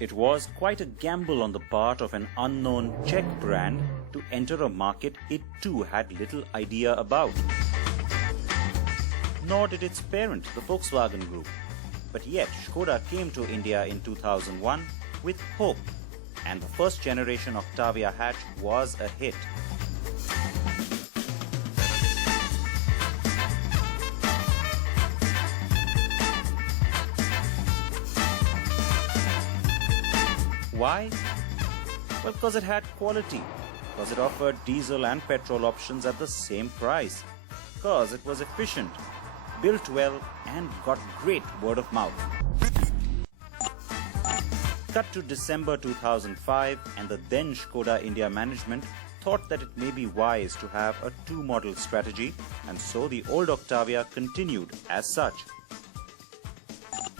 It was quite a gamble on the part of an unknown Czech brand to enter a market it too had little idea about. Nor did its parent, the Volkswagen Group. But yet, Skoda came to India in 2001 with hope, and the first generation Octavia hatch was a hit. Why? Well, because it had quality, because it offered diesel and petrol options at the same price, because it was efficient, built well, and got great word of mouth. Cut to December 2005, and the then Skoda India management thought that it may be wise to have a two-model strategy, and so the old Octavia continued as such.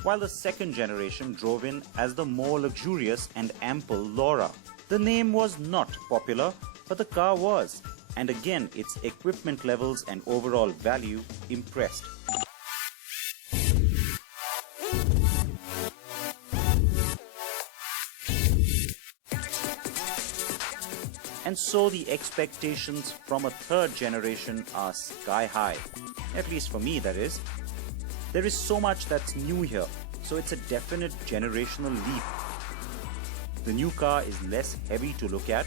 While the second generation drove in as the more luxurious and ample Laura. The name was not popular, but the car was, and again its equipment levels and overall value impressed. And so the expectations from a third generation are sky high, at least for me that is. There is so much that's new here, so it's a definite generational leap. The new car is less heavy to look at,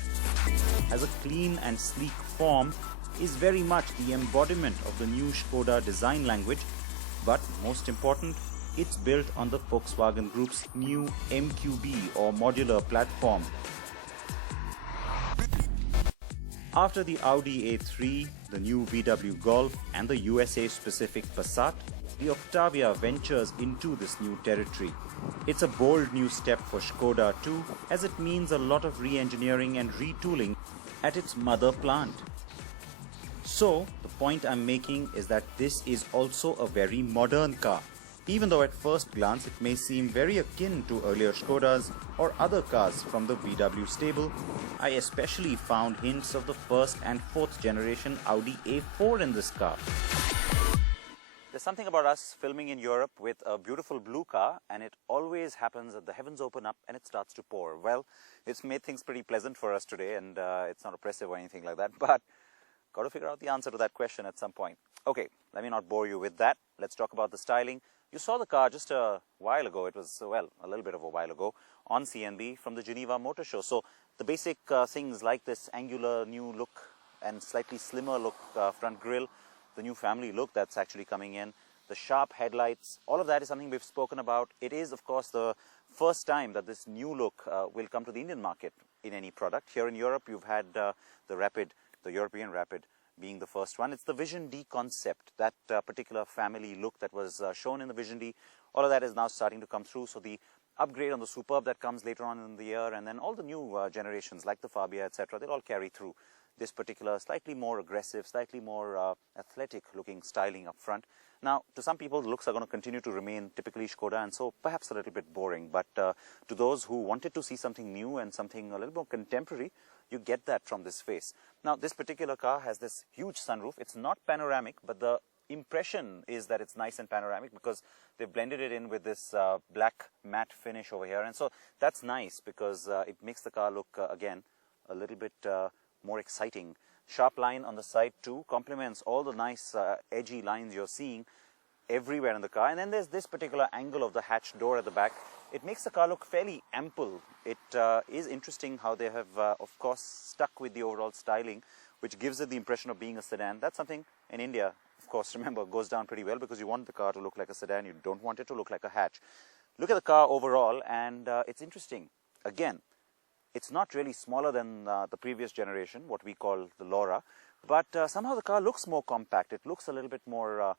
has a clean and sleek form, is very much the embodiment of the new Skoda design language, but most important, it's built on the Volkswagen Group's new MQB or modular platform. After the Audi A3, the new VW Golf and the USA-specific Passat, the Octavia ventures into this new territory. It's a bold new step for Skoda too, as it means a lot of re-engineering and retooling at its mother plant. So, the point I'm making is that this is also a very modern car. Even though at first glance it may seem very akin to earlier Skodas or other cars from the VW stable, I especially found hints of the first and fourth generation Audi A4 in this car. There's something about us filming in Europe with a beautiful blue car, and it always happens that the heavens open up and it starts to pour. Well, it's made things pretty pleasant for us today, and it's not oppressive or anything like that, but got to figure out the answer to that question at some point. Okay, let me not bore you with that. Let's talk about the styling. You saw the car just a while ago. It was, well, a little bit of a while ago on CNB from the Geneva Motor Show. So the basic things like this angular new look and slightly slimmer look front grille, the new family look that's actually coming in, the sharp headlights, all of that is something we've spoken about. It is, of course, the first time that this new look will come to the Indian market in any product. Here in Europe, you've had the Rapid, the European Rapid, being the first one. It's the Vision D concept, that particular family look that was shown in the Vision D. All of that is now starting to come through. So the upgrade on the Superb that comes later on in the year, and then all the new generations like the Fabia, etc., they'll all carry through this particular slightly more aggressive, slightly more athletic looking styling up front. Now, to some people, the looks are going to continue to remain typically Skoda, and so perhaps a little bit boring. But to those who wanted to see something new and something a little more contemporary, you get that from this face. Now, this particular car has this huge sunroof. It's not panoramic, but the impression is that it's nice and panoramic because they've blended it in with this black matte finish over here. And so that's nice because it makes the car look, again, a little bit more exciting. Sharp line on the side too complements all the nice edgy lines you're seeing everywhere in the car. And then there's this particular angle of the hatch door at the back. It makes the car look fairly ample. It is interesting how they have, of course, stuck with the overall styling, which gives it the impression of being a sedan. That's something in India, of course, remember, goes down pretty well because you want the car to look like a sedan. You don't want it to look like a hatch. Look at the car overall, and it's interesting. Again, it's not really smaller than the previous generation, what we call the Laura, but somehow the car looks more compact. It looks a little bit more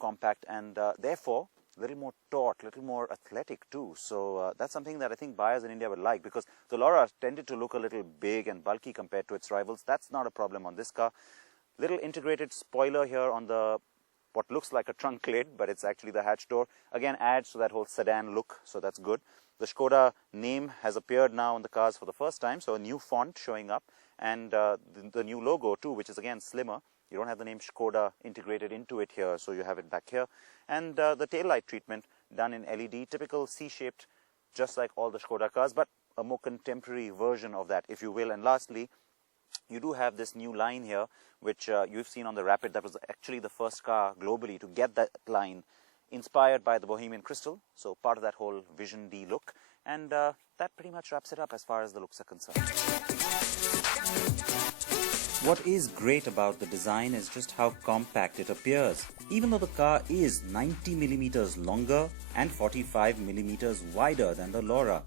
compact, and therefore a little more taut, a little more athletic too. So that's something that I think buyers in India would like, because the Laura tended to look a little big and bulky compared to its rivals. That's not a problem on this car. Little integrated spoiler here on the what looks like a trunk lid, but it's actually the hatch door. Again, adds to that whole sedan look, so that's good. The Skoda name has appeared now on the cars for the first time, so a new font showing up, and the new logo too, which is again slimmer. You don't have the name Skoda integrated into it here, so you have it back here. And the tail light treatment done in LED, typical C-shaped just like all the Skoda cars, but a more contemporary version of that, if you will. And lastly, you do have this new line here, which you've seen on the Rapid. That was actually the first car globally to get that line, inspired by the Bohemian Crystal, so part of that whole Vision D look. And that pretty much wraps it up as far as the looks are concerned. What is great about the design is just how compact it appears. Even though the car is 90 millimeters longer and 45 millimeters wider than the Laura,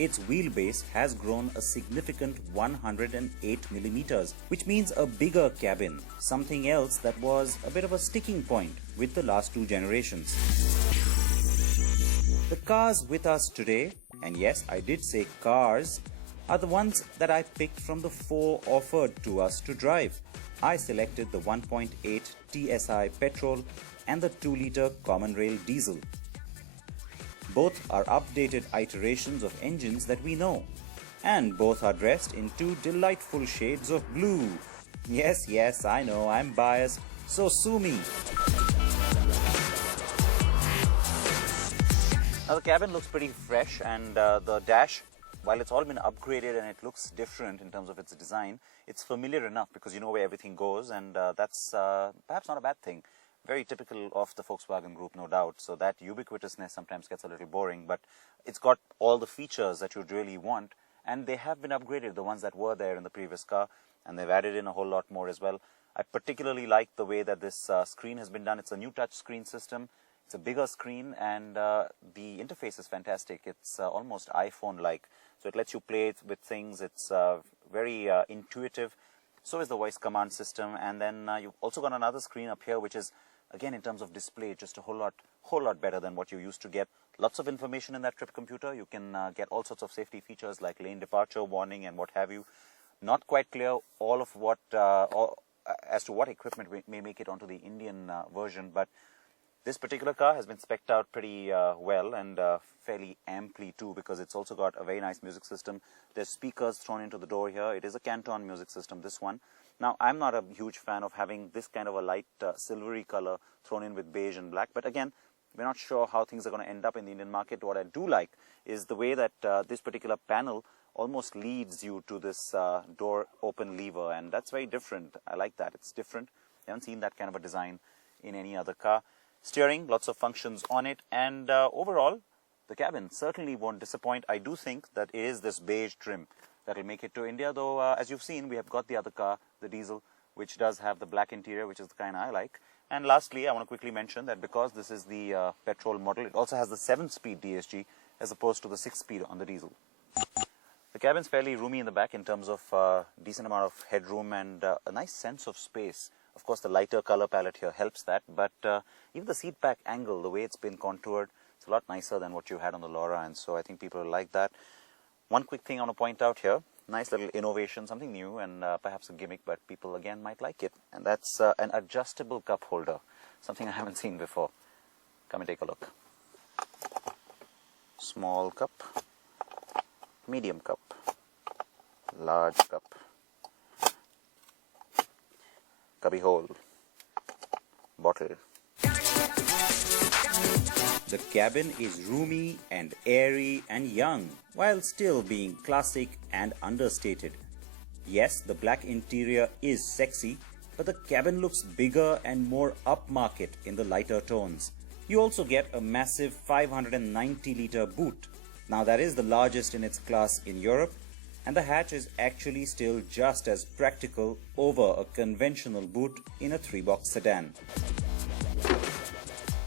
its wheelbase has grown a significant 108 millimeters, which means a bigger cabin, something else that was a bit of a sticking point with the last two generations. The cars with us today, and yes, I did say cars, are the ones that I picked from the 4 offered to us to drive. I selected the 1.8 TSI petrol and the 2-liter common rail diesel. Both are updated iterations of engines that we know, and both are dressed in 2 delightful shades of blue. Yes, I know, I'm biased, so sue me. Now the cabin looks pretty fresh, and the dash, while it's all been upgraded and it looks different in terms of its design, it's familiar enough because you know where everything goes, and that's perhaps not a bad thing. Very typical of the Volkswagen group, no doubt. So that ubiquitousness sometimes gets a little boring, but it's got all the features that you'd really want, and they have been upgraded, the ones that were there in the previous car, and they've added in a whole lot more as well. I particularly like the way that this screen has been done. It's a new touch screen system. It's a bigger screen, and the interface is fantastic. It's almost iPhone-like. So it lets you play with things. It's very intuitive. So is the voice command system. And then you've also got another screen up here, which is, again, in terms of display, just a whole lot better than what you used to get. Lots of information in that trip computer. You can get all sorts of safety features like lane departure warning and what have you. Not quite clear all of what, as to what equipment may make it onto the Indian version, but this particular car has been spec'd out pretty well, and fairly amply too, because it's also got a very nice music system. There's speakers thrown into the door here. It is a Canton music system, this one. Now, I'm not a huge fan of having this kind of a light silvery color thrown in with beige and black, but again, we're not sure how things are going to end up in the Indian market. What I do like is the way that this particular panel almost leads you to this door open lever, and that's very different. I like that. It's different. I haven't seen that kind of a design in any other car. Steering, lots of functions on it, and overall, the cabin certainly won't disappoint. I do think that it is this beige trim that will make it to India, though as you've seen, we have got the other car, the diesel, which does have the black interior, which is the kind I like. And lastly, I want to quickly mention that because this is the petrol model, it also has the 7-speed DSG as opposed to the 6-speed on the diesel. The cabin's fairly roomy in the back in terms of decent amount of headroom and a nice sense of space. Of course, the lighter color palette here helps that, but even the seat back angle, the way it's been contoured, it's a lot nicer than what you had on the Laura, and so I think people will like that. One quick thing I want to point out here, nice little innovation, something new and perhaps a gimmick, but people again might like it, and that's an adjustable cup holder, something I haven't seen before. Come and take a look. Small cup, medium cup, large cup, cubby hole, bottle. The cabin is roomy and airy and young, while still being classic and understated. Yes, the black interior is sexy, but the cabin looks bigger and more upmarket in the lighter tones. You also get a massive 590-liter boot. Now that is the largest in its class in Europe, and the hatch is actually still just as practical over a conventional boot in a 3-box sedan.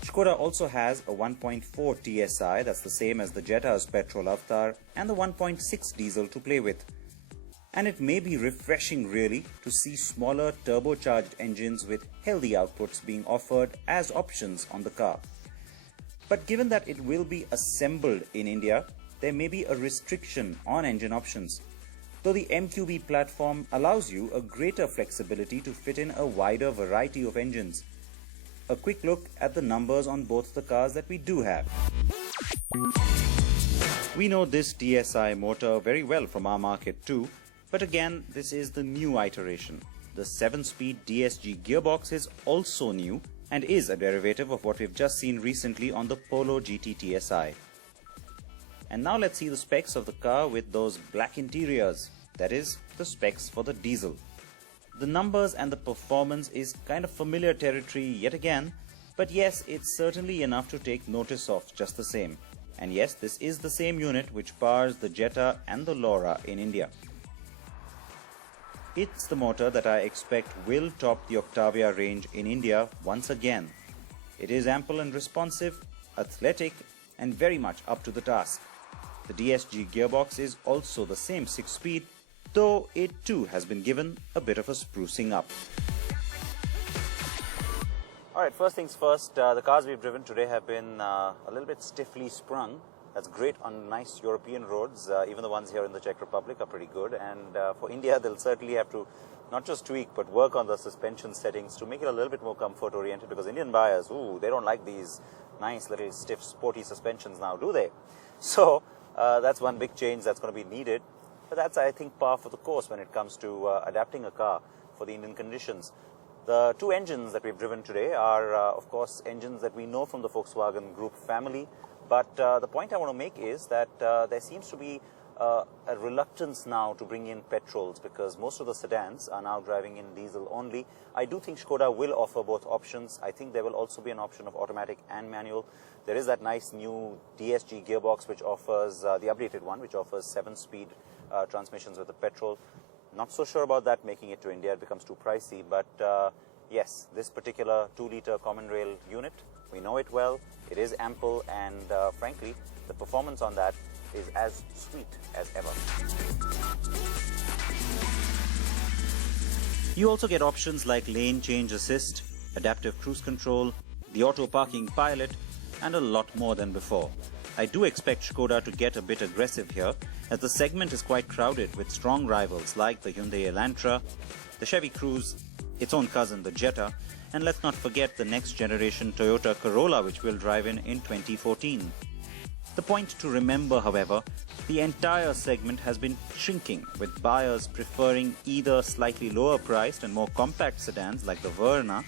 Skoda also has a 1.4 TSI, that's the same as the Jetta's petrol avatar, and the 1.6 diesel to play with. And it may be refreshing really to see smaller turbocharged engines with healthy outputs being offered as options on the car. But given that it will be assembled in India, there may be a restriction on engine options, though the MQB platform allows you a greater flexibility to fit in a wider variety of engines. A quick look at the numbers on both the cars that we do have. We know this TSI motor very well from our market too, but again, this is the new iteration. The 7-speed DSG gearbox is also new and is a derivative of what we've just seen recently on the Polo GT TSI. And now let's see the specs of the car with those black interiors. That is, the specs for the diesel. The numbers and the performance is kind of familiar territory yet again, but yes, it's certainly enough to take notice of just the same. And yes, this is the same unit which powers the Jetta and the Laura in India. It's the motor that I expect will top the Octavia range in India once again. It is ample and responsive, athletic, and very much up to the task. The DSG gearbox is also the same 6-speed, though it too has been given a bit of a sprucing up. Alright, first things first, the cars we've driven today have been a little bit stiffly sprung. That's great on nice European roads. Even the ones here in the Czech Republic are pretty good. And for India, they'll certainly have to not just tweak, but work on the suspension settings to make it a little bit more comfort-oriented, because Indian buyers, they don't like these nice little stiff, sporty suspensions now, do they? So that's one big change that's going to be needed. But that's, I think, par for the course when it comes to adapting a car for the Indian conditions. The two engines that we've driven today are, of course, engines that we know from the Volkswagen Group family. But the point I want to make is that there seems to be a reluctance now to bring in petrols, because most of the sedans are now driving in diesel only. I do think Skoda will offer both options. I think there will also be an option of automatic and manual. There is that nice new DSG gearbox which offers, the updated one, which offers 7-speed transmissions with the petrol. Not so sure about that making it to India. It becomes too pricey. But yes, this particular 2-liter common rail unit, we know it well. It is ample, and frankly, the performance on that is as sweet as ever. You also get options like lane change assist, adaptive cruise control, the auto parking pilot, and a lot more than before. I do expect Skoda to get a bit aggressive here, as the segment is quite crowded with strong rivals like the Hyundai Elantra, the Chevy Cruze, its own cousin the Jetta, and let's not forget the next generation Toyota Corolla, which will drive in 2014. The point to remember, however, the entire segment has been shrinking, with buyers preferring either slightly lower priced and more compact sedans like the Verna,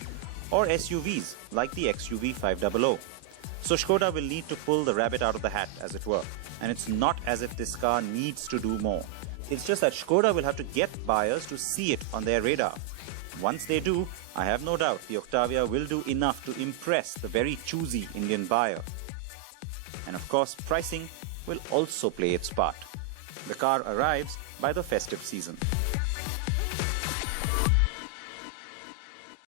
or SUVs like the XUV 500. So Skoda will need to pull the rabbit out of the hat, as it were. And it's not as if this car needs to do more. It's just that Skoda will have to get buyers to see it on their radar. Once they do, I have no doubt the Octavia will do enough to impress the very choosy Indian buyer. And of course, pricing will also play its part. The car arrives by the festive season.